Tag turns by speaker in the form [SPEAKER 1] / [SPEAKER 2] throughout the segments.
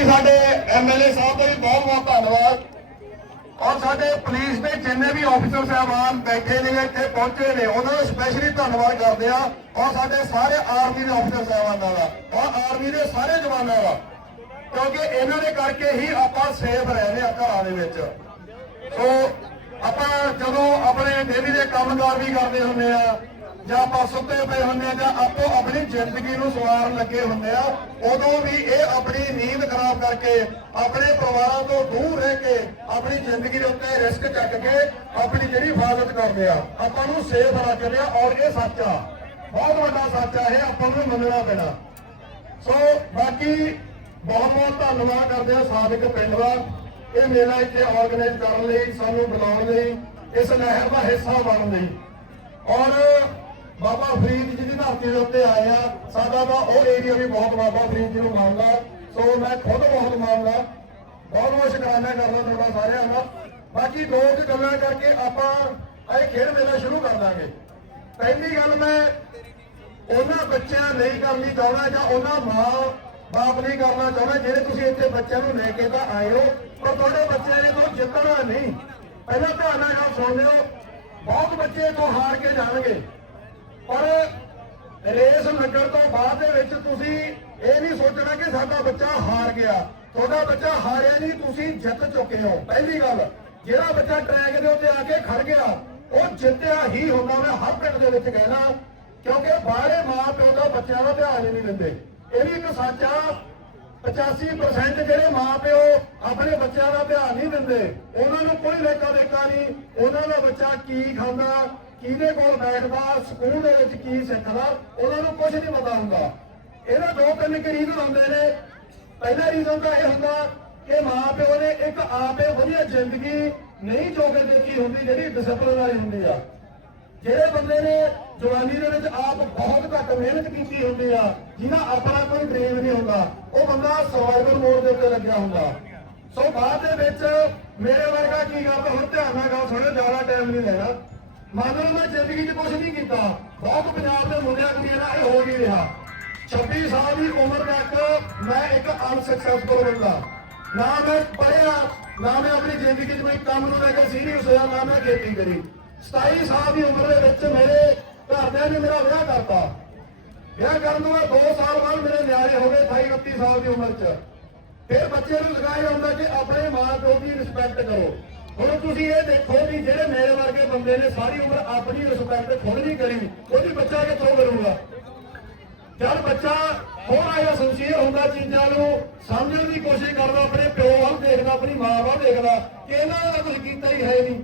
[SPEAKER 1] ਬਾਕੀ ਸਾਡੇ ਐਮਐਲਏ ਸਾਹਿਬ ਦਾ ਵੀ ਬਹੁਤ ਬਹੁਤ ਧੰਨਵਾਦ। ਔਰ ਸਾਡੇ ਪੁਲਿਸ ਦੇ ਜਿੰਨੇ ਵੀ ਆਫੀਸਰ ਸਾਹਿਬਾਨ ਬੈਠੇ ਨੇ, ਇੱਥੇ ਪਹੁੰਚੇ ਨੇ, ਉਹਨਾਂ ਦਾ ਸਪੈਸ਼ਲੀ ਧੰਨਵਾਦ ਕਰਦੇ ਆ ਔਰ ਸਾਡੇ ਸਾਰੇ ਆਰਮੀ ਦੇ ਆਫੀਸਰ ਸਾਹਿਬਾਨਾਂ ਦਾ। ਔਰ ਆਰਮੀ ਦੇ ਸਾਰੇ ਜਵਾਨਾਂ ਦਾ। ਕਿਉਂਕਿ ਇਹਨਾਂ ਦੇ ਕਰਕੇ ਹੀ ਆਪਾਂ ਸੇਫ ਰਹਿੰਦੇ ਆ ਘਰਾਂ ਦੇ ਵਿੱਚ। ਸੋ ਆਪਾਂ ਜਦੋਂ ਆਪਣੇ ਡੇਲੀ ਦੇ ਕੰਮਕਾਰ ਵੀ ਕਰਦੇ ਹੁੰਦੇ ਆ ਜਾਂ ਆਪਾਂ ਸੁੱਤੇ ਪਏ ਹੁੰਦੇ ਆ, ਜਾਂ ਆਪੋ ਆਪਣੀ ਜ਼ਿੰਦਗੀ ਨੂੰ ਸਵਾਰਨ ਲੱਗੇ ਹੁੰਦੇ ਆ, ਉਦੋਂ ਵੀ ਇਹ ਆਪਣੀ ਨੀਂਦ ਖਰਾਬ ਕਰਕੇ, ਆਪਣੇ ਪਰਿਵਾਰਾਂ ਤੋਂ ਦੂਰ ਰਹਿ ਕੇ, ਆਪਣੀ ਜ਼ਿੰਦਗੀ ਦੇ ਉੱਤੇ ਰਿਸਕ ਚੱਕ ਕੇ ਆਪਣੀ ਜਿਹੜੀ ਹਿਫਾਜ਼ਤ ਕਰਦੇ ਆ, ਆਪਾਂ ਨੂੰ ਸੇਫ ਰੱਖਦੇ ਆ, ਔਰ ਇਹ ਸੱਚ ਆ। ਬਹੁਤ ਵੱਡਾ ਸੱਚ ਆ, ਇਹ ਆਪਾਂ ਨੂੰ ਮੰਨਣਾ ਪੈਣਾ। ਸੋ ਬਾਕੀ ਬਹੁਤ ਬਹੁਤ ਧੰਨਵਾਦ ਕਰਦੇ ਆ ਸਾਧਕ ਪਿੰਡ ਦਾ। ਇਹ ਮੇਲਾ ਇੱਥੇ ਆਰਗੇਨਾਈਜ਼ ਕਰਨ ਲਈ, ਸਾਨੂੰ ਬੁਲਾਉਣ ਲਈ, ਇਸ ਲਹਿਰ ਦਾ ਹਿੱਸਾ ਬਣਨ ਲਈ। ਔਰ ਬਾਬਾ ਫਰੀਦ ਜੀ ਦੀ ਧਰਤੀ ਦੇ ਉੱਤੇ ਆਏ ਆ। ਸਾਡਾ ਤਾਂ ਉਹ ਏਰੀਆ ਵੀ ਬਹੁਤ ਬਾਬਾ ਫਰੀਦ ਜੀ ਨੂੰ ਮੰਨਦਾ ਸੋ ਮੈਂ ਖੁਦ ਬਹੁਤ ਮੰਨਦਾ ਬਹੁਤ ਬਹੁਤ ਸ਼ੁਕਰਾਨਾ ਕਰਦਾ ਤੁਹਾਡਾ ਸਾਰਿਆਂ ਦਾ। ਬਾਕੀ ਦੋ ਕੁ ਗੱਲਾਂ ਕਰਕੇ ਆਪਾਂ ਇਹ ਖੇਡ ਮੇਲਾ ਸ਼ੁਰੂ ਕਰ ਦਾਂਗੇ। ਪਹਿਲੀ ਗੱਲ ਮੈਂ ਉਹਨਾਂ ਬੱਚਿਆਂ ਨਹੀਂ ਕਰਨੀ ਚਾਹੁੰਦਾ ਜਾਂ ਉਹਨਾਂ ਮਾਂ ਬਾਪ ਨਹੀਂ ਕਰਨਾ ਚਾਹੁੰਦਾ, ਜਿਹੜੇ ਤੁਸੀਂ ਇੱਥੇ ਬੱਚਿਆਂ ਨੂੰ ਲੈ ਕੇ ਤਾਂ ਆਏ ਹੋ, ਪਰ ਤੁਹਾਡੇ ਬੱਚਿਆਂ ਨੇ ਤੋਂ ਜਿੱਤਣਾ ਨਹੀਂ। ਪਹਿਲਾਂ ਧਿਆਨ ਨਾਲ ਸੁਣ ਲਿਓ। ਬਹੁਤ ਬੱਚੇ ਤੋਂ ਹਾਰ ਕੇ ਜਾਣਗੇ। ਪਰ ਰੇਸ ਲੱਗਣ ਤੋਂ ਬਾਅਦ ਦੇ ਵਿੱਚ ਤੁਸੀਂ ਇਹ ਨਹੀਂ ਸੋਚਣਾ ਕਿ ਸਾਡਾ ਬੱਚਾ ਹਾਰ ਗਿਆ। ਤੁਹਾਡਾ ਬੱਚਾ ਹਾਰਿਆ ਨਹੀਂ, ਤੁਸੀਂ ਜਿੱਤ ਚੁੱਕੇ ਹੋ। ਪਹਿਲੀ ਗੱਲ, ਜਿਹੜਾ ਬੱਚਾ ਟਰੈਕ ਦੇ ਉੱਤੇ ਆ ਕੇ ਖੜ ਗਿਆ, ਉਹ ਜਿੱਤਿਆ ਹੀ ਹੁੰਦਾ, ਮੈਂ ਹਰ ਪਿੰਡ ਦੇ ਵਿੱਚ ਕਹਿਣਾ, ਕਿਉਂਕਿ ਬਾਹਰੇ ਮਾਂ ਪਿਓ ਦਾ ਬੱਚਿਆਂ ਦਾ ਧਿਆਨ ਹੀ ਨਹੀਂ ਦਿੰਦੇ। ਇਹ ਵੀ ਇੱਕ ਸੱਚ ਆ 85% ਜਿਹੜੇ ਮਾਂ ਪਿਓ ਆਪਣੇ ਬੱਚਿਆਂ ਦਾ ਧਿਆਨ ਨਹੀਂ ਦਿੰਦੇ, ਉਹਨਾਂ ਨੂੰ ਕੋਈ ਲੇਖਾ ਦੇਖਾ ਨਹੀਂ, ਉਹਨਾਂ ਦਾ ਬੱਚਾ ਕੀ ਖਾਂਦਾ ਕਿਹਦੇ ਕੋਲ ਬੈਠਦਾ, ਸਕੂਲ ਦੇ ਵਿੱਚ ਕੀ ਸਿੱਖਦਾ, ਉਹਨਾਂ ਨੂੰ ਕੁਝ ਨਹੀਂ ਪਤਾ ਹੁੰਦਾ। ਇਹਦਾ ਦੋ ਤਿੰਨ ਕੁ ਹੁੰਦੇ ਨੇ। ਪਹਿਲਾ ਰੀਜ਼ਨ ਤਾਂ ਇਹ ਹੁੰਦਾ ਕਿ ਮਾਂ ਨੇ ਇੱਕ ਆਪੇ ਵਧੀਆ ਜ਼ਿੰਦਗੀ ਨਹੀਂ ਜੋ ਕੇ ਦੇਖੀ ਹੁੰਦੀ, ਜਿਹੜੀ ਡਿਸਪਲਿਨ ਵਾਲੀ ਹੁੰਦੀ ਆ। ਜਿਹੜੇ ਬੰਦੇ ਨੇ ਜਵਾਨੀ ਦੇ ਵਿੱਚ ਆਪ ਬਹੁਤ ਘੱਟ ਮਿਹਨਤ ਕੀਤੀ ਹੁੰਦੀ ਆ ਜਿਹਦਾ ਆਪਣਾ ਕੋਈ ਡ੍ਰੀਮ ਨਹੀਂ ਹੁੰਦਾ, ਉਹ ਬੰਦਾ ਸਰਵਾਈਵਲ ਮੋਡ ਦੇ ਉੱਤੇ ਲੱਗਿਆ ਹੁੰਦਾ। ਸੋ ਬਾਅਦ ਦੇ ਵਿੱਚ ਮੇਰੇ ਵਰਗਾ ਕੀ ਕਰਦਾ ਹੁਣ ਧਿਆਨ ਨਾਲ ਗੱਲ ਸੁਣੋ, ਜ਼ਿਆਦਾ ਟਾਈਮ ਨਹੀਂ ਲੈਣਾ। ਮੰਨ ਮੈਂ ਜ਼ਿੰਦਗੀ 'ਚ ਕੁਝ ਨਹੀਂ ਕੀਤਾ। ਬਹੁਤ ਪੰਜਾਬ ਦੇ ਮੁੰਡਿਆਂ ਕੁੜੀਆਂ ਨਾਲ ਇਹ ਹੋ ਨਹੀਂ ਰਿਹਾ। 26 ਸਾਲ ਦੀ ਉਮਰ ਤੱਕ ਮੈਂ ਇੱਕ ਅਨਸਕਸੈਸਫੁਲ ਬੰਦਾ। ਨਾ ਮੈਂ ਪੜਿਆ ਨਾ ਮੈਂ ਆਪਣੀ ਜ਼ਿੰਦਗੀ 'ਚ ਕੋਈ ਕੰਮ ਨੂੰ ਲੈ ਕੇ ਸੀਰੀਅਸ ਹੋਇਆ, ਨਾ ਮੈਂ ਖੇਤੀ ਕਰੀ। 27 ਸਾਲ ਦੀ ਉਮਰ ਦੇ ਵਿੱਚ ਮੇਰੇ ਘਰਦਿਆਂ ਨੇ ਮੇਰਾ ਵਿਆਹ ਕਰਤਾ। ਵਿਆਹ ਕਰਨ ਤੋਂ ਬਾਅਦ 2 ਸਾਲ ਬਾਅਦ ਮੇਰੇ ਨਿਆਰੇ ਹੋ ਗਏ 28 29 ਸਾਲ ਦੀ ਉਮਰ 'ਚ। ਫਿਰ ਬੱਚਿਆਂ ਨੂੰ ਸਿਖਾਇਆ ਹੁੰਦਾ ਕਿ ਆਪਣੇ ਮਾਂ ਪਿਓ ਦੀ ਰਿਸਪੈਕਟ ਕਰੋ। ਹੁਣ ਤੁਸੀਂ ਇਹ ਦੇਖੋ ਵੀ ਜਿਹੜੇ ਮੇਰੇ ਵਰਗੇ ਬੰਦੇ ਨੇ ਸਾਰੀ ਉਮਰ ਆਪਣੀ ਰਿਸਪੈਕਟ ਖੁਦ ਨਹੀਂ ਕਰੀ, ਉਹਦੀ ਬੱਚਾ ਕਿੱਥੋਂ ਕਰੂਗਾ ਜਦ ਬੱਚਾ ਹੋਰ ਆਇਆ ਸੰਸੀਅਰ ਹੁੰਦਾ ਚੀਜ਼ਾਂ ਨੂੰ, ਸਮਝਣ ਦੀ ਕੋਸ਼ਿਸ਼ ਕਰਦਾ, ਆਪਣੇ ਪਿਓ ਵੱਲ ਦੇਖਦਾ, ਆਪਣੀ ਮਾਂ ਵੱਲ ਦੇਖਦਾ, ਕਿ ਇਹਨਾਂ ਦਾ ਕੁਝ ਕੀਤਾ ਹੀ ਹੈ ਨਹੀਂ।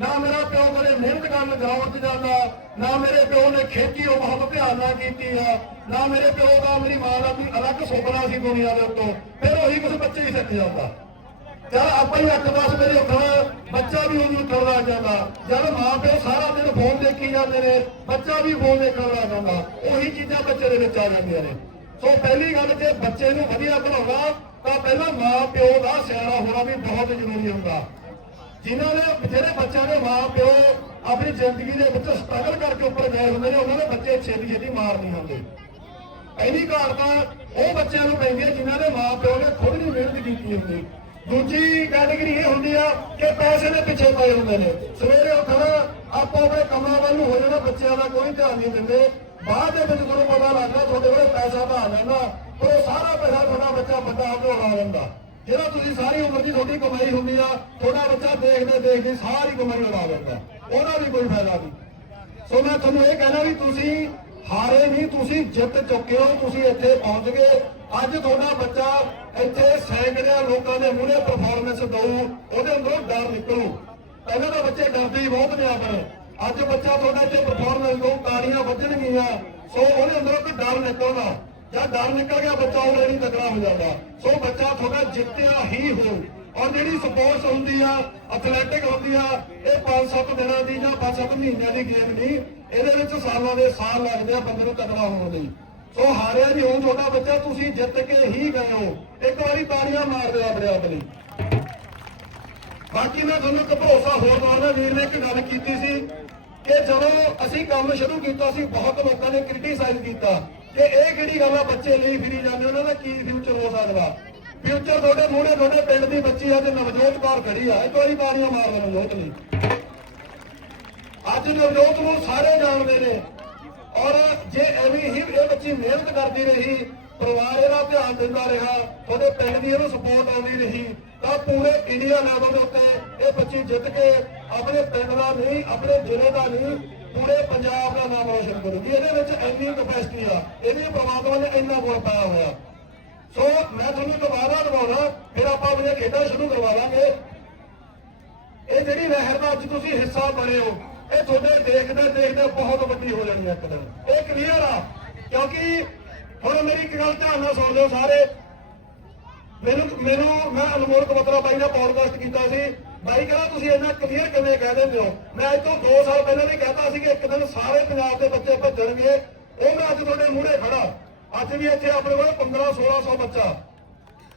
[SPEAKER 1] ਨਾ ਮੇਰਾ ਪਿਓ ਕਦੇ ਮਿਹਨਤ ਕਰਨ ਗਰਾਊਂਡ 'ਚ ਜਾਂਦਾ, ਨਾ ਮੇਰੇ ਪਿਓ ਨੇ ਖੇਤੀ ਉਹ ਬਹੁਤ ਧਿਆਨ ਨਾਲ ਕੀਤੀ ਆ, ਨਾ ਮੇਰੇ ਪਿਓ ਦਾ, ਮੇਰੀ ਮਾਂ ਦਾ ਕੋਈ ਅਲੱਗ ਸੁਪਨਾ ਸੀ ਦੁਨੀਆ ਦੇ ਉੱਤੋਂ, ਫਿਰ ਉਹੀ ਕੁਝ ਬੱਚੇ ਹੀ ਸਿੱਖ ਜਾਂਦਾ। ਜਦ ਆਪਾਂ ਹੀ ਅੱਖ ਬਸ ਮੇਰੇ ਉੱਠਣਾ ਬੱਚਾ ਵੀ ਉਹਨੂੰ ਉੱਠਣ ਲੱਗ ਜਾਂਦਾ। ਜਦ ਮਾਂ ਪਿਓ ਸਾਰਾ ਦਿਨ ਫੋਨ ਦੇਖੀ ਜਾਂਦੇ ਨੇ, ਬੱਚਾ ਵੀ ਫੋਨ ਦੇਖਣ ਲੱਗ ਜਾਂਦਾ। ਉਹੀ ਚੀਜ਼ਾਂ ਬੱਚੇ ਦੇ ਵਿੱਚ ਆ ਜਾਂਦੀਆਂ ਨੇ। ਸੋ ਪਹਿਲੀ ਗੱਲ ਤੇ ਬੱਚੇ ਨੂੰ ਵਧੀਆ ਬਣਾਉਣਾ ਤਾਂ ਪਹਿਲਾਂ ਮਾਂ ਪਿਓ ਦਾ ਸਿਆਣਾ ਹੋਣਾ ਵੀ ਬਹੁਤ ਜ਼ਰੂਰੀ ਹੁੰਦਾ। ਜਿਨ੍ਹਾਂ ਦੇ, ਜਿਹੜੇ ਬੱਚਿਆਂ ਦੇ ਮਾਂ ਪਿਓ ਆਪਣੀ ਜ਼ਿੰਦਗੀ ਦੇ ਵਿੱਚ ਸਟਰਗਲ ਕਰਕੇ ਉੱਪਰ ਗਏ ਹੁੰਦੇ ਨੇ, ਉਹਨਾਂ ਦੇ ਬੱਚੇ ਛੇਤੀ ਛੇਤੀ ਮਾਰ ਨਹੀਂ ਹੁੰਦੇ ਪਹਿਲੀ ਘਾਟ ਤਾਂ ਉਹ ਬੱਚਿਆਂ ਨੂੰ ਪੈਂਦੀ ਹੈ ਜਿਨ੍ਹਾਂ ਦੇ ਮਾਂ ਪਿਓ ਨੇ ਖੁਦ ਨਹੀਂ ਮਿਹਨਤ ਕੀਤੀ ਹੁੰਦੀ। ਦੂਜੀ ਕੈਟਾਗਰੀ ਇਹ ਹੁੰਦੀ ਆ ਕਿ ਪੈਸੇ ਦੇ ਪਿੱਛੇ ਪਏ ਹੁੰਦੇ ਨੇ। ਸਵੇਰੇ ਉੱਠਣਾ, ਆਪੋ ਆਪਣੇ ਕੰਮਾਂ ਵੱਲ ਹੋ ਜਾਣਾ, ਬੱਚਿਆਂ ਦਾ ਕੋਈ ਧਿਆਨ ਨਹੀਂ ਦਿੰਦੇ। ਬਾਅਦ ਦੇ ਵਿੱਚ ਤੁਹਾਨੂੰ ਪਤਾ ਲੱਗਦਾ ਤੁਹਾਡੇ ਕੋਲ ਪੈਸਾ ਤਾਂ ਆ ਉਹ ਸਾਰਾ ਪੈਸਾ ਤੁਹਾਡਾ ਬੱਚਾ ਵੱਡਾ ਹੋ ਲਾ ਲੈਂਦਾ। ਜਿਹੜਾ ਤੁਸੀਂ ਸਾਰੀ ਉਮਰ ਦੀ ਤੁਹਾਡੀ ਕਮਾਈ ਹੁੰਦੀ ਆ, ਤੁਹਾਡਾ ਬੱਚਾ ਦੇਖਦੇ ਦੇਖਦੇ ਸਾਰੀ ਕਮਾਈ ਉਡਾ ਲੈਂਦਾ। ਉਹਦਾ ਵੀ ਕੋਈ ਫਾਇਦਾ ਨਹੀਂ। ਸੋ ਮੈਂ ਤੁਹਾਨੂੰ ਇਹ ਕਹਿਣਾ ਵੀ ਤੁਸੀਂ ਹਾਰੇ ਨਹੀਂ, ਤੁਸੀਂ ਜਿੱਤ ਚੁੱਕੇ ਹੋ, ਤੁਸੀਂ ਇੱਥੇ ਪਹੁੰਚ ਗਏ। ਅੱਜ ਤੁਹਾਡਾ ਬੱਚਾ ਇੱਥੇ ਸੈਂਕੜਿਆਂ ਲੋਕਾਂ ਦੇ ਮੂਹਰੇ ਪਰਫਾਰਮੈਂਸ ਦਊ, ਉਹਦੇ ਅੰਦਰੋਂ ਡਰ ਨਿਕਲੂ। ਪਹਿਲਾਂ ਤਾਂ ਬੱਚੇ ਡਰਦੇ ਹੀ ਬਹੁਤ ਨੇ ਆਖਰ। ਅੱਜ ਬੱਚਾ ਤੁਹਾਡਾ ਇੱਥੇ ਪਰਫਾਰਮੈਂਸ ਦਊ, ਤਾੜੀਆਂ ਵੱਜਣਗੀਆਂ, ਸੋ ਉਹਦੇ ਅੰਦਰੋਂ ਇੱਕ ਡਰ ਨਿਕਲਦਾ। ਜਦ ਡਰ ਨਿਕਲ ਗਿਆ, ਬੱਚਾ ਆਲਰੇਡੀ ਤਕੜਾ ਹੋ ਜਾਂਦਾ। ਸੋ ਬੱਚਾ ਤੁਹਾਡਾ ਜਿੱਤਿਆ ਹੀ ਹੋ ਔਰ ਜਿਹੜੀ ਸਪੋਰਟਸ ਹੁੰਦੀ ਆ ਐਥਲੈਟਿਕ ਹੁੰਦੀ ਆ, ਇਹ 5-7 ਦਿਨਾਂ ਦੀ ਜਾਂ 5-7 ਮਹੀਨਿਆਂ ਦੀ ਗੇਮ ਨਹੀਂ, ਇਹਦੇ ਵਿੱਚ ਸਾਲਾਂ ਦੇ ਸਾਲ ਲੱਗਦੇ ਆ, ਬੰਦੇ ਨੂੰ ਤਕੜਾ ਹੋਣ ਲਈ ਸੋ ਹਾਰਿਆ ਨਹੀਂ ਹੋਣ ਤੁਹਾਡਾ ਬੱਚਾ, ਤੁਸੀਂ ਜਿੱਤ ਕੇ ਹੀ ਗਏ ਹੋ। ਇੱਕ ਵਾਰੀ ਤਾੜੀਆਂ ਮਾਰ ਦਿਓ ਆਪਣੇ ਆਪ ਲਈ। ਬਾਕੀ ਮੈਂ ਤੁਹਾਨੂੰ ਇੱਕ ਭਰੋਸਾ ਹੋਰ ਦਵਾਉਣਾ ਵੀਰ ਨੇ ਇੱਕ ਗੱਲ ਕੀਤੀ ਸੀ ਕਿ ਜਦੋਂ ਅਸੀਂ ਕੰਮ ਸ਼ੁਰੂ ਕੀਤਾ ਸੀ, ਬਹੁਤ ਲੋਕਾਂ ਨੇ ਕ੍ਰਿਟਿਸਾਈਜ਼ ਕੀਤਾ ਕਿ ਇਹ ਕਿਹੜੀ ਗੱਲ ਆ, ਬੱਚੇ ਲਈ ਫਿਰੀ ਜਾਂਦੇ, ਉਹਨਾਂ ਦਾ ਕੀ ਫਿਊਚਰ ਹੋ ਸਕਦਾ? ਫਿਊਚਰ ਤੁਹਾਡੇ ਮੂਹਰੇ, ਤੁਹਾਡੇ ਪਿੰਡ ਦੀ ਬੱਚੀ ਅੱਜ ਨਵਜੋਤ ਕੌਰ ਖੜੀ ਆ। ਇੱਕ ਵਾਰੀ ਬਾਣੀਆਂ ਮਾਰ ਲਓ ਨਵਜੋਤ ਲਈ। ਅੱਜ ਨਵਜੋਤ ਨੂੰ ਸਾਰੇ ਜਾਣਦੇ ਨੇ ਔਰ ਜੇ ਐਵੇਂ ਹੀ ਇਹ ਬੱਚੀ ਮਿਹਨਤ ਕਰਦੀ ਰਹੀ, ਪਰਿਵਾਰ ਇਹਦਾ ਧਿਆਨ ਦਿੰਦਾ ਰਿਹਾ ਤੁਹਾਡੇ ਪਿੰਡ ਦੀ ਇਹਨੂੰ ਸਪੋਰਟ ਆਉਂਦੀ ਰਹੀ, ਤਾਂ ਪੂਰੇ ਇੰਡੀਆ ਲੈਵਲ ਦੇ ਉੱਤੇ ਇਹ ਬੱਚੀ ਜਿੱਤ ਕੇ ਆਪਣੇ ਪਿੰਡ ਦਾ ਨਹੀਂ, ਆਪਣੇ ਜ਼ਿਲ੍ਹੇ ਦਾ ਨਹੀਂ, ਪੂਰੇ ਪੰਜਾਬ ਦਾ ਨਾਮ ਰੋਸ਼ਨ ਕਰੂਗੀ ਇਹਦੇ ਵਿੱਚ ਇੰਨੀ ਕਪੈਸਿਟੀ ਆ ਇਹਦੀ ਪ੍ਰਮਾਤਮਾ ਨੇ ਇੰਨਾ ਗੁਣ ਪਾਇਆ ਹੋਇਆ। ਸੋ ਮੈਂ ਤੁਹਾਨੂੰ ਦੁਬਾਰਾ ਦਿਵਾਉਣਾ, ਫਿਰ ਆਪਾਂ ਆਪਣੀਆਂ ਖੇਡਾਂ ਸ਼ੁਰੂ ਕਰਵਾ ਲਾਂਗੇ ਇਹ ਜਿਹੜੀ ਲਹਿਰ ਦਾ ਅੱਜ ਤੁਸੀਂ ਹਿੱਸਾ ਬਣੇ ਹੋ ਇਹ ਤੁਹਾਡੇ ਦੇਖਦੇ ਦੇਖਦੇ ਬਹੁਤ ਵੱਡੀ ਹੋ ਜਾਣੀ ਹੈ ਇੱਕ ਦਿਨ ਇਹ ਕਲੀਅਰ ਆ, ਕਿਉਂਕਿ ਹੁਣ ਮੇਰੀ ਇੱਕ ਗੱਲ ਧਿਆਨ ਨਾਲ ਸੁਣ ਲਿਓ ਸਾਰੇ। ਮੈਨੂੰ ਮੈਨੂੰ ਮੈਂ ਅਨਮੋਲ ਕਬਤਰਾ ਬਾਈ ਨਾਲ ਪੋਡਕਾਸਟ ਕੀਤਾ ਸੀ। ਬਾਈ ਕਹਿੰਦਾ, ਤੁਸੀਂ ਇੰਨਾ ਕਲੀਅਰ ਕਿਵੇਂ ਕਹਿ ਦਿੰਦੇ ਹੋ? ਮੈਂ ਅੱਜ ਤੋਂ 2 ਸਾਲ ਪਹਿਲਾਂ ਵੀ ਕਹਤਾ ਸੀ ਕਿ ਇੱਕ ਦਿਨ ਸਾਰੇ ਪੰਜਾਬ ਦੇ ਬੱਚੇ ਭੱਜਣਗੇ। ਉਹ ਮੈਂ ਅੱਜ ਤੁਹਾਡੇ ਮੂਹਰੇ ਖੜਾ। ਅੱਜ ਵੀ ਇੱਥੇ ਆਪਣੇ ਕੋਲ 15 1600 ਬੱਚਾ।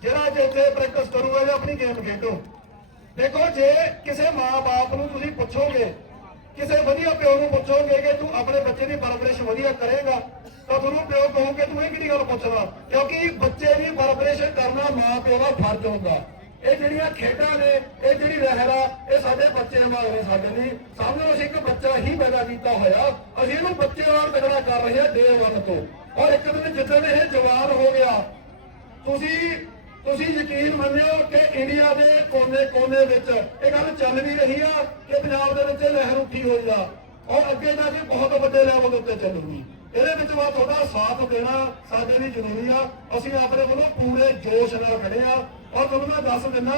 [SPEAKER 1] ਜਿਹੜਾ ਅੱਜ ਇੱਥੇ ਪ੍ਰੈਕਟਿਸ ਕਰੂਗਾ ਜਾਂ ਆਪਣੀ ਗੇਮ ਖੇਡੋ। ਦੇਖੋ, ਜੇ ਕਿਸੇ ਮਾਂ-ਬਾਪ ਨੂੰ ਤੁਸੀਂ ਪੁੱਛੋਗੇ ਕਿਸੇ ਵਧੀਆ ਪਿਓ ਨੂੰ ਪੁੱਛੋਗੇ ਕਿ ਤੂੰ ਆਪਣੇ ਬੱਚੇ ਦੀ ਪਰਵਰਿਸ਼ ਵਧੀਆ ਕਰੇਗਾ, ਤਾਂ ਤੁਹਾਨੂੰ ਪਿਓ ਕਹੋਗੇ, ਤੂੰ ਇਹ ਕਿਹੜੀ ਗੱਲ ਪੁੱਛਦਾ? ਕਿਉਂਕਿ ਬੱਚੇ ਦੀ ਪਰਵਰਿਸ਼ ਕਰਨਾ ਮਾਂ ਪਿਓ ਦਾ ਫਰਜ਼ ਹੁੰਦਾ। ਇਹ ਜਿਹੜੀਆਂ ਖੇਡਾਂ ਨੇ, ਇਹ ਜਿਹੜੀ ਲਹਿਰ ਆ, ਇਹ ਸਾਡੇ ਬੱਚਿਆਂ ਵਾਂਗ ਨੇ ਸਾਡੇ ਲਈ। ਸਾਹਮਣੇ ਅਸੀਂ ਇੱਕ ਬੱਚਾ ਹੀ ਪੈਦਾ ਕੀਤਾ ਹੋਇਆ। ਅਸੀਂ ਇਹਨੂੰ ਬੱਚੇ ਵਾਂਗ ਤਗੜਾ ਕਰ ਰਹੇ ਹਾਂ ਡੇ ਵਨ ਤੋਂ। ਔਰ ਇੱਕ ਦਿਨ ਜਿੱਦਣ ਇਹ ਜਵਾਨ ਹੋ ਗਿਆ, ਤੁਸੀਂ ਤੁਸੀਂ ਯਕੀਨ ਮੰਨਿਓ ਕਿ ਇੰਡੀਆ ਦੇ ਕੋਨੇ-ਕੋਨੇ ਵਿੱਚ ਇਹ ਗੱਲ ਚੱਲ ਵੀ ਰਹੀ ਆ ਕਿ ਪੰਜਾਬ ਦੇ ਵਿੱਚ ਲਹਿਰ ਉੱਠੀ ਹੋਈ ਆ। ਔਰ ਅੱਗੇ ਜਾ ਕੇ ਬਹੁਤ ਵੱਡੇ ਲੈਵਲ ਦੇ ਉੱਤੇ ਚੱਲੂਗੀ। ਇਹਦੇ ਵਿੱਚ ਵਾ ਤੁਹਾਡਾ ਸਾਥ ਦੇਣਾ ਸਾਡੇ ਲਈ ਜ਼ਰੂਰੀ ਆ। ਅਸੀਂ ਆਪਣੇ ਵੱਲੋਂ ਪੂਰੇ ਜੋਸ਼ ਨਾਲ ਖੜੇ ਆ। ਔਰ ਤੁਹਾਨੂੰ ਮੈਂ ਦੱਸ ਦਿੰਦਾ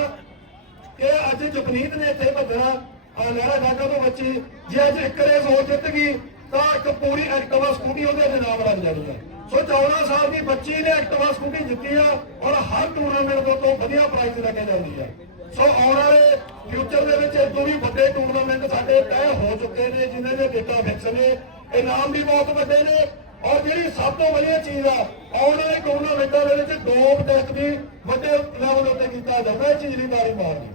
[SPEAKER 1] ਕਿ ਅੱਜ ਜਪਨੀਤ ਨੇ ਇੱਥੇ ਭੱਜਣਾ। ਆ ਲਹਿਰਾ ਗਾਗਾ ਤੋਂ ਬੱਚੀ, ਜੇ ਅੱਜ ਇੱਕ ਰੇਸ ਹੋ ਜਿੱਤ ਗਈ, ਤਾਂ ਇੱਕ ਪੂਰੀ ਐਕਟਿਵਾ ਸਕੂਟੀ ਉਹਦੇ ਦੇ ਨਾਮ ਲੱਗ ਜਾਣੀ ਹੈ ਸੋ 14 ਸਾਲ ਦੀ ਬੱਚੀ ਨੇ ਐਕਟਿਵਾ ਸਕੂਟੀ ਜਿੱਤੀ ਆ ਔਰ ਹਰ ਟੂਰਨਾਮੈਂਟ ਤੋਂ ਤੋਂ ਵਧੀਆ ਪ੍ਰਾਈਜ਼ ਲੈ ਕੇ ਜਾਂਦੀ ਆ। ਸੋ ਆਉਣ ਵਾਲੇ ਫਿਊਚਰ ਦੇ ਵਿੱਚ ਇਦੋਂ ਵੀ ਵੱਡੇ ਟੂਰਨਾਮੈਂਟ ਸਾਡੇ ਤੈਅ ਹੋ ਚੁੱਕੇ ਨੇ, ਜਿਨ੍ਹਾਂ ਦੇ ਡੇਟਾ ਫਿਕਸ ਨੇ। ਇਨਾਮ ਵੀ ਬਹੁਤ ਵੱਡੇ ਨੇ ਔਰ ਜਿਹੜੀ ਸਭ ਤੋਂ ਵਧੀਆ ਚੀਜ਼ ਆ, ਆਉਣ ਵਾਲੇ ਟੂਰਨਾਮੈਂਟਾਂ ਦੇ ਵਿੱਚ ਡੋਪ ਟੈਸਟ ਵੀ ਵੱਡੇ ਲੈਵਲ ਉੱਤੇ ਕੀਤਾ ਜਾਂਦਾ, ਇਹ ਚੀਜ਼ ਦੀ ਬਾਰੀ ਮਾਰਨੀ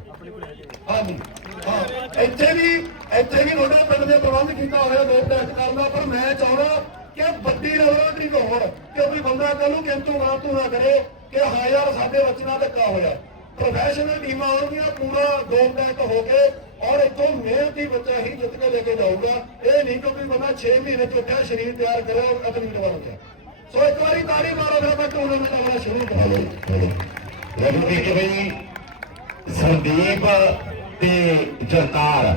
[SPEAKER 1] ਹਾਂਜੀ, ਹਾਂ। ਇੱਥੇ ਵੀ ਇੱਥੇ ਵੀ ਤੁਹਾਡਾ ਪਿੰਡ ਦੇ ਪ੍ਰਬੰਧ ਕੀਤਾ ਹੋਇਆ ਡੋਪ ਟੈਸਟ ਕਰਨ ਦਾ, ਪਰ ਮੈਂ ਚਾਹੁੰਦਾ ਕਿ ਵੱਡੀ ਲੈਵਲ ਤੇ ਹੋਣ ਕਿ ਕੋਈ ਬੰਦਾ ਕੱਲ ਕਿੰਤੂ ਨਾ ਤੂੰ ਨਾ ਕਰੇ ਕਿ ਹਾਂ ਯਾਰ ਸਾਡੇ ਬੱਚੇ ਨਾਲ ਧੱਕਾ ਹੋਇਆ। ਪ੍ਰੋਫੈਸ਼ਨਲ ਟੀਮਾਂ ਆਉਣਗੀਆਂ, ਪੂਰਾ ਦੋ ਹੋ ਕੇ ਔਰ ਇੱਥੋਂ ਮਿਹਨਤੀ ਬੱਚਾ ਹੀ ਜਿੱਤ ਕੇ ਲੈ ਕੇ ਜਾਊਗਾ। ਇਹ ਨਹੀਂ ਕਿ ਕੋਈ ਬੰਦਾ 6 ਮਹੀਨੇ ਚ ਉੱਠਿਆ, ਸਰੀਰ ਤਿਆਰ ਕਰਿਆ ਔਰ ਐਥਲੀਟ ਬਣ ਗਿਆ। ਸੋ ਇੱਕ ਵਾਰੀ ਤਾੜੀ ਮਾਰੋ ਫਿਰ ਆਪਾਂ ਟੂਰਨਾਮੈਂਟ ਆਪਣਾ ਸ਼ੁਰੂ ਕਰਾਂਗੇ।
[SPEAKER 2] ਰਘੁਵੀਰ ਜੀ ਬਈ ਸੰਦੀਪ ਤੇ ਜਗਤਾਰ।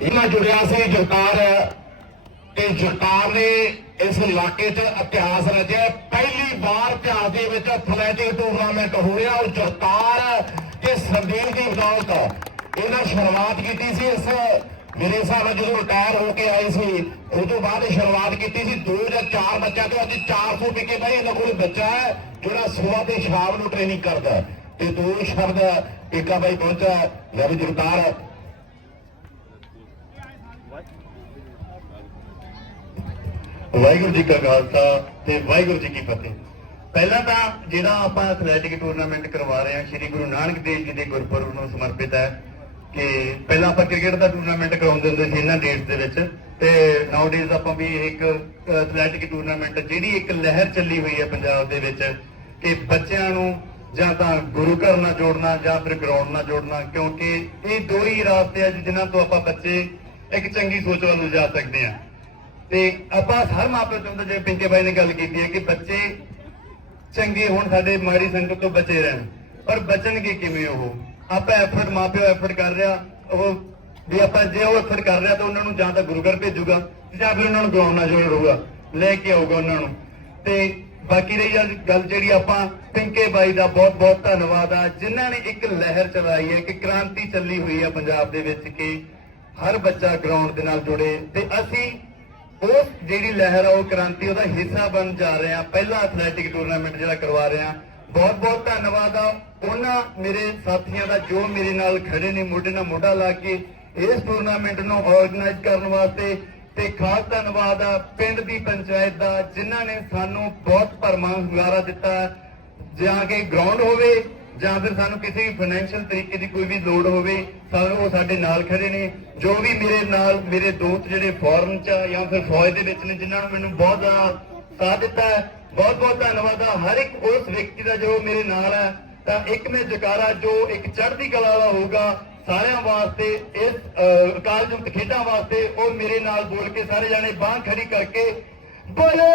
[SPEAKER 2] ਇਹਨਾਂ ਜੁੜਿਆ ਸੀ ਜਗਤਾਰ ਤੇ ਜਗਤਾਰ ਨੇ ਇਸ ਇਲਾਕੇ 'ਚ ਇਤਿਹਾਸ ਰਚਿਆ ਪਹਿਲੀ ਵਾਰ ਇਤਿਹਾਸ ਦੇ ਵਿੱਚ ਐਥਲੈਟਿਕ ਟੂਰਨਾਮੈਂਟ ਹੋ ਔਰ ਜਗਤਾਰ ਤੇ ਸੰਦੀਪ ਦੀ ਬਦੌਲਤ ਇਹਨਾਂ ਸ਼ੁਰੂਆਤ ਕੀਤੀ ਸੀ। ਇਸ ਮੇਰੇ ਹਿਸਾਬ ਜਦੋਂ ਰਿਟਾਇਰ ਹੋ ਕੇ ਆਏ ਸੀ ਉਹ ਤੋਂ ਬਾਅਦ ਸ਼ੁਰੂਆਤ ਕੀਤੀ ਸੀ। 2 ਜਾਂ 4 ਬੱਚਿਆਂ ਤੋਂ ਅੱਜ 400 ਵਿਕੇ ਭਾਈ ਇਹਨਾਂ ਕੋਲ ਬੱਚਾ ਹੈ, ਜਿਹੜਾ ਸਵੇਰ ਤੇ ਸ਼ਾਮ ਨੂੰ ਟ੍ਰੇਨਿੰਗ ਕਰਦਾ ਹੈ। ਤੇ ਦੋ ਸ਼ਬਦ ਏਕਾ ਬਾਈ ਪਹੁੰਚਾ ਲੈ ਵੀ ਜਗਤਾਰ
[SPEAKER 3] ਵਾਹਿਗੁਰੂ ਜੀ ਕਾ ਖਾਲਸਾ ਤੇ ਵਾਹਿਗੁਰੂ ਜੀ ਕੀ ਫਤਿਹ। ਪਹਿਲਾਂ ਤਾਂ ਜਿਹੜਾ ਆਪਾਂ ਐਥਲੈਟਿਕ ਟੂਰਨਾਮੈਂਟ ਕਰਵਾ ਰਹੇ ਹਾਂ, ਸ੍ਰੀ ਗੁਰੂ ਨਾਨਕ ਦੇਵ ਜੀ ਦੇ ਗੁਰਪੁਰਬ ਨੂੰ ਸਮਰਪਿਤ ਹੈ ਕਿ ਪਹਿਲਾਂ ਆਪਾਂ ਕ੍ਰਿਕਟ ਦਾ ਟੂਰਨਾਮੈਂਟ ਕਰਾਉਂਦੇ ਹੁੰਦੇ ਸੀ ਇਹਨਾਂ ਡੇਟਸ ਦੇ ਵਿੱਚ ਤੇ ਨਾਓ ਡੇਜ਼ ਆਪਾਂ ਵੀ ਇੱਕ ਐਥਲੈਟਿਕ ਟੂਰਨਾਮੈਂਟ ਜਿਹੜੀ ਇੱਕ ਲਹਿਰ ਚੱਲੀ ਹੋਈ ਹੈ ਪੰਜਾਬ ਦੇ ਵਿੱਚ ਕਿ ਬੱਚਿਆਂ ਨੂੰ ਜਾਂ ਤਾਂ ਗੁਰੂ ਘਰ ਨਾਲ ਜੋੜਨਾ ਜਾਂ ਫਿਰ ਗਰਾਊਂਡ ਨਾਲ ਜੋੜਨਾ, ਕਿਉਂਕਿ ਇਹ ਦੋ ਹੀ ਰਾਸਤੇ ਆ ਜਿਨ੍ਹਾਂ ਤੋਂ ਆਪਾਂ ਬੱਚੇ ਇੱਕ ਚੰਗੀ ਸੋਚ ਵੱਲ ਜਾ ਸਕਦੇ ਹਾਂ। ਤੇ ਆਪਾਂ ਹਰ ਮਾਪੇ ਚਾਹੁੰਦੇ ਜਿਵੇਂ ਪਿੰਕੇ ਬਾਈ ਨੇ ਗੱਲ ਕੀਤੀ ਹੈ ਕਿ ਬੱਚੇ ਚੰਗੇ ਹੋਣ, ਸਾਡੇ ਮਾੜੀ ਸੰਗਤ ਤੋਂ ਬਚੇ ਰਹਿਣ। ਪਰ ਬਚਣਗੇ ਕਿਵੇਂ ਉਹ? ਆਪਾਂ ਐਫਰਟ ਮਾਪਿਓ ਐਫਰਟ ਕਰ ਰਿਹਾ, ਉਹ ਵੀ ਆਪਾਂ ਜੇ ਉਹ ਐਫਰਟ ਕਰ ਰਿਹਾ ਤਾਂ ਉਹਨਾਂ ਨੂੰ ਜਾਂ ਤਾਂ ਗੁਰੂ ਘਰ ਭੇਜੂਗਾ ਜਾਂ ਫਿਰ ਉਹਨਾਂ ਨੂੰ ਗਰਾਊਂਡ ਨਾਲ ਜੋੜੂਗਾ ਲੈ ਕੇ ਆਊਗਾ ਉਹਨਾਂ ਨੂੰ। ਤੇ ਬਾਕੀ ਰਹੀ ਗੱਲ ਗੱਲ ਜਿਹੜੀ ਆਪਾਂ ਪਿੰਕੇ ਬਾਈ ਦਾ ਬਹੁਤ ਬਹੁਤ ਧੰਨਵਾਦ ਆ, ਜਿਨ੍ਹਾਂ ਨੇ ਇੱਕ ਲਹਿਰ ਚਲਾਈ ਹੈ ਕਿ ਕ੍ਰਾਂਤੀ ਚੱਲੀ ਹੋਈ ਹੈ ਪੰਜਾਬ ਦੇ ਵਿੱਚ ਕਿ ਹਰ ਬੱਚਾ ਗਰਾਊਂਡ ਦੇ ਨਾਲ ਜੁੜੇ ਤੇ ਅਸੀਂ ਉਹ ਜਿਹੜੀ ਲਹਿਰ ਆ, ਉਹ ਕ੍ਰਾਂਤੀ, ਉਹਦਾ ਹਿੱਸਾ ਬਣ ਜਾ ਰਹੇ ਆ। ਪਹਿਲਾ ਐਥਲੈਟਿਕ ਟੂਰਨਾਮੈਂਟ ਜਿਹੜਾ ਕਰਵਾ ਰਹੇ ਆ। ਬਹੁਤ ਬਹੁਤ ਧੰਨਵਾਦ ਆ। ਉਹਨਾਂ ਮੇਰੇ ਸਾਥੀਆਂ ਦਾ ਜੋ ਮੇਰੇ ਨਾਲ ਖੜੇ ਨੇ, ਮੋਢੇ ਨਾਲ ਮੋਢਾ ਲਾ ਕੇ ਇਸ ਟੂਰਨਾਮੈਂਟ ਨੂੰ ਆਰਗੇਨਾਈਜ਼ ਕਰਨ ਵਾਸਤੇ ਤੇ ਖਾਸ ਧੰਨਵਾਦ ਆ ਪਿੰਡ ਦੀ ਪੰਚਾਇਤ ਦਾ, ਜਿਨ੍ਹਾਂ ਨੇ ਸਾਨੂੰ ਬਹੁਤ ਭਰਮਾ ਹੁੰਗਾਰਾ ਦਿੱਤਾ। ਜਾਂ ਕਿ ਗਰਾਊਂਡ ਹੋਵੇ ਜਾਂ ਫਿਰ ਸਾਨੂੰ ਕਿਸੇ ਵੀ ਫਾਈਨੈਂਸ਼ੀਅਲ ਤਰੀਕੇ ਦੀ ਕੋਈ ਵੀ ਲੋੜ ਹੋਵੇ, ਸਾਨੂੰ ਉਹ ਸਾਡੇ ਨਾਲ ਖੜੇ ਨੇ। ਜੋ ਵੀ ਮੇਰੇ ਨਾਲ ਮੇਰੇ ਦੋਸਤ ਜਿਹੜੇ ਫੋਰਨ ਚ ਜਾਂ ਫਿਰ ਫੌਜ ਦੇ ਵਿੱਚ ਨੇ, ਜਿਨ੍ਹਾਂ ਨੇ ਮੈਨੂੰ ਬਹੁਤ ਸਾਥ ਦਿੱਤਾ ਬਹੁਤ ਬਹੁਤ ਧੰਨਵਾਦ ਆ। ਹਰ ਇੱਕ ਉਸ ਵਿਅਕਤੀ ਦਾ ਜੋ ਮੇਰੇ ਨਾਲ ਹੈ, ਤਾਂ ਇੱਕ ਨੇ ਜਕਾਰਾ, ਜੋ ਇੱਕ ਚੜ੍ਹਦੀ ਕਲਾ ਵਾਲਾ ਹੋਊਗਾ, ਸਾਰਿਆਂ ਵਾਸਤੇ ਇਸ ਅਕਾਲਯੁਕਤ ਖੇਡਾਂ ਵਾਸਤੇ ਉਹ ਮੇਰੇ ਨਾਲ ਬੋਲ ਕੇ ਸਾਰੇ ਜਾਣੇ ਬਾਂਹ ਖੜੀ ਕਰਕੇ ਬੋਲੇ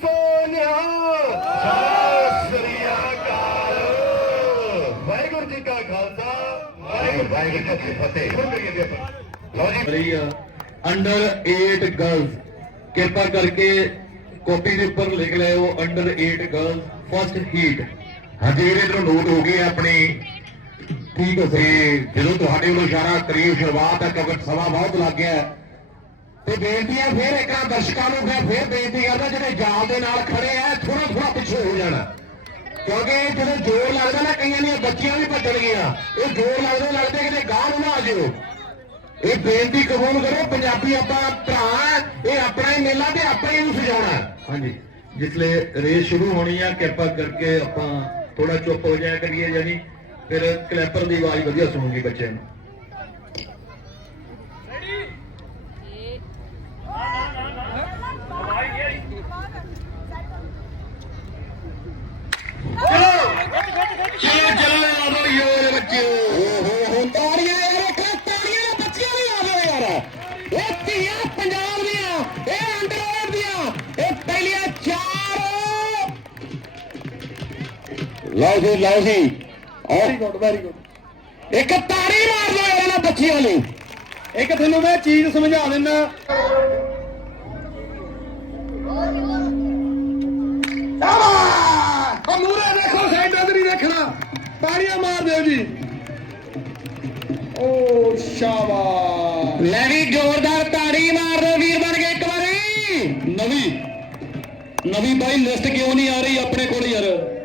[SPEAKER 3] ਸੋਨਿਆ! ਵਾਹਿਗੁਰੂ ਜੀ ਕੀ ਫਤਿਹ ਲਓ ਜੀ।
[SPEAKER 2] ਰਹੀ ਆ ਅੰਡਰ 8 ਗਰਲਸ ਕਿਰਪਾ ਕਰਕੇ ਕਾਪੀ ਦੇ ਉੱਪਰ ਲਿਖ ਲਿਓ ਅੰਡਰ 8 ਗਰਲਸ ਫਸਟ ਹੀਟ ਹਾਂਜੀ ਇਹਦੇ ਤੋਂ ਨੋਟ ਹੋ ਗਈ ਹੈ ਆਪਣੀ, ਠੀਕ ਹੈ ਤੇ ਜਦੋਂ ਤੁਹਾਡੇ ਵੱਲੋਂ ਇਸ਼ਾਰਾ ਕਰੀਬ ਸ਼ੁਰੂਆਤ ਹੈ ਕਿਉਂਕਿ ਸਮਾਂ ਬਹੁਤ ਲੱਗ ਗਿਆ ਤੇ ਬੇਨਤੀ ਹੈ ਫਿਰ ਇੱਕ ਦਰਸ਼ਕਾਂ ਨੂੰ ਮੈਂ ਫਿਰ ਬੇਨਤੀ ਕਰਦਾ, ਜਿਹੜੇ ਜਾਲ ਦੇ ਨਾਲ ਖੜੇ ਆ ਥੋੜਾ ਥੋੜਾ ਪਿੱਛੇ ਹੋ ਜਾਣਾ। ਕਿਉਂਕਿ ਜਦੋਂ ਜ਼ੋਰ ਲੱਗਦਾ ਨਾ, ਕਈਆਂ ਦੀਆਂ ਬੱਚੀਆਂ ਵੀ ਭੱਜਣਗੀਆਂ ਇਹ ਜ਼ੋਰ ਲੱਗਦੇ ਲੱਗਦੇ ਕਿਤੇ ਗਾਹ ਨੂੰ ਨਾ ਆ ਜਿਓ। ਇਹ ਬੇਨਤੀ ਕਬੂਲ ਕਰੋ, ਪੰਜਾਬੀ ਆਪਾਂ ਭਰਾ, ਇਹ ਆਪਣਾ ਹੀ ਮੇਲਾ ਤੇ ਆਪਣੇ ਨੂੰ ਸਜਾਉਣਾ। ਹਾਂਜੀ। ਜਿਸਲੇ ਰੇਸ ਸ਼ੁਰੂ ਹੋਣੀ ਆ, ਕਿਰਪਾ ਕਰਕੇ ਆਪਾਂ ਥੋੜਾ ਚੁੱਪ ਹੋ ਜਾਇਆ ਕਰੀਏ ਜਾਨੀ ਫਿਰ ਕਲੈਪਰ ਦੀ ਆਵਾਜ਼ ਵਧੀਆ ਸੁਣੂਗੀ ਬੱਚਿਆਂ ਨੂੰ। ਚਲੋ ਚਲੋ ਆਵੋ ਯੋਰ ਬੱਚਿਓ ਓਹੋ ਹੋ ਤਾੜੀਆਂ ਯਾਰ ਇੱਕ ਤਾੜੀਆਂ ਦੇ ਬੱਚਿਆਂ ਵੀ ਆਵੋ ਯਾਰ ਇਹ ਧੀਆਂ ਪੰਜਾਬ ਦੀਆਂ ਇਹ ਅੰਡਰਵਰਲਡ ਦੀਆਂ ਇਹ ਪਹਿਲੀਆਂ ਚਾਰ ਲਓ ਜੀ ਲਓ ਜੀ। ਵੈਰੀ ਗੁੱਡ ਵੈਰੀ ਗੁੱਡ ਇੱਕ ਤਾੜੀ ਮਾਰ ਲਓ ਇਹਨਾਂ ਬੱਚਿਆਂ ਲਈ। ਇੱਕ ਤੁਹਾਨੂੰ ਮੈਂ ਚੀਜ਼ ਸਮਝਾ ਦਿੰਦਾ। ਦੇਖੋ ਦੇਖਣਾ ਤਾੜੀਆਂ ਮਾਰ ਦਿਓ ਜੀ। ਓ ਸ਼ਾਬਾਸ਼। ਲੈ ਵੀ ਜ਼ੋਰਦਾਰ ਤਾੜੀ ਮਾਰ ਦਿਓ ਵੀਰ ਬਣ ਕੇ ਇੱਕ ਵਾਰੀ। ਨਵੀਂ। ਨਵੀਂ ਬਾਈ ਲਿਸਟ ਕਿਉਂ ਨਹੀਂ ਆ ਰਹੀ ਆਪਣੇ ਕੋਲ ਯਾਰ?